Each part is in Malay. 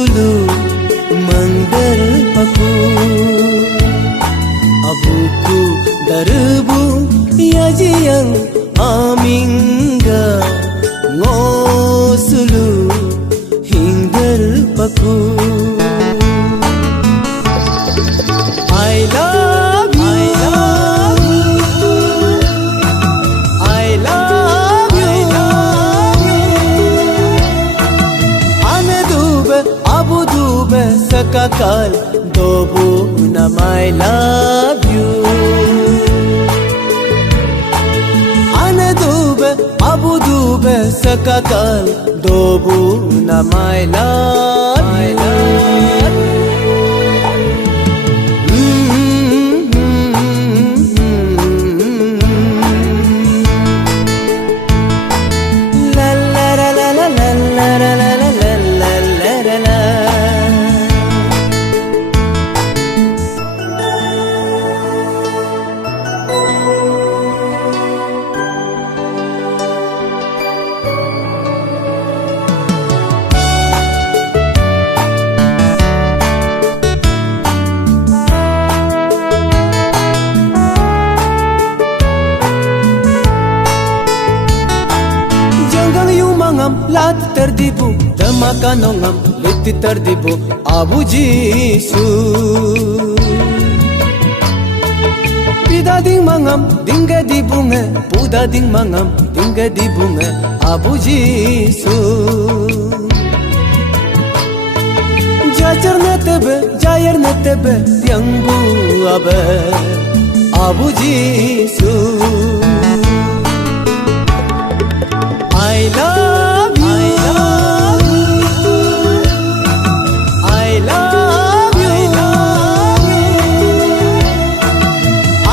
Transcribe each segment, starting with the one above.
sulu mangdar paku abuku darbu yajiyang amingga ngosulu hingdar paku. I love you, I love you, ane dube abu dube sakakal dobu nam I love you, ane dube abu dube sakakal dobu nam I love you. Lat terdibu demakan nongam liti terdibu abu Jisu pida ding mangam dingga di bunga puda ding mangam dingga di bunga abu Jisu jajar na tebe yang bu abe abu Jisu. I love you, I love you,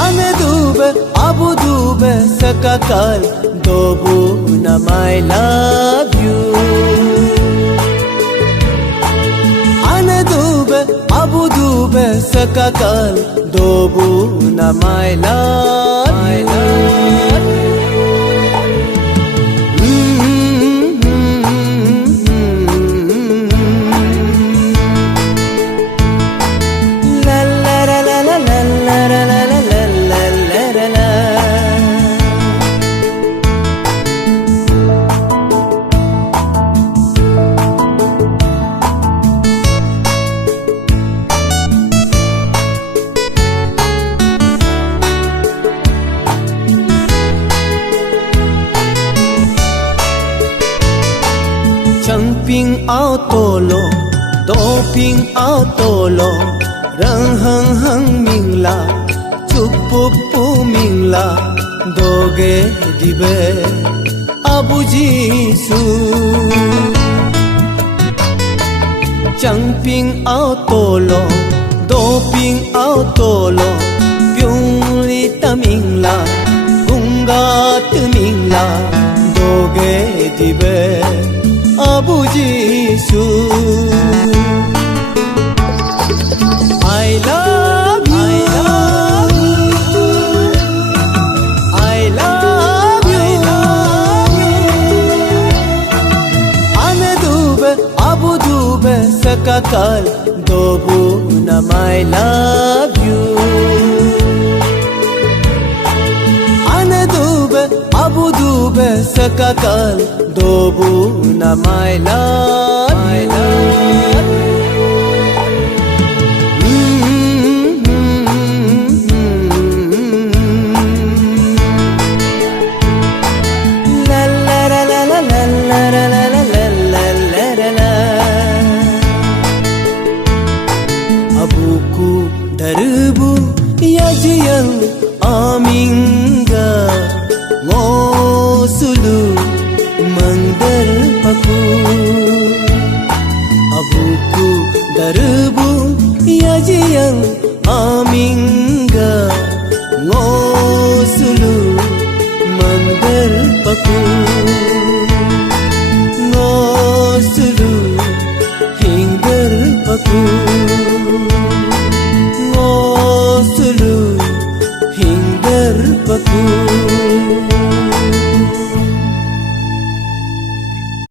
ane dube abu dube sakakal dobu nam I love you, ane dube abu dube sakakal dobu nam I love you. Ping ao tolo, do ping ao tolo, rang hang hang mingla, chupu pu mingla, doge dibe abu Jisu. Chang ping ao tolo, do ping ao tolo, pyung li ta mingla, gunga tu mingla, doge dibe abu Jisu. I love you, I love you, ane dube abu dube sakakal dobu nam I love you, ane dube abu dube sakakal dobu nam I love you. La la la la la la la la la la la la. Abuku darbu yajiyang amingga ngosulu mangdar paku abuku darbu yajiyang amingga ngosulu mangdar paku ngosulu hingdar paku.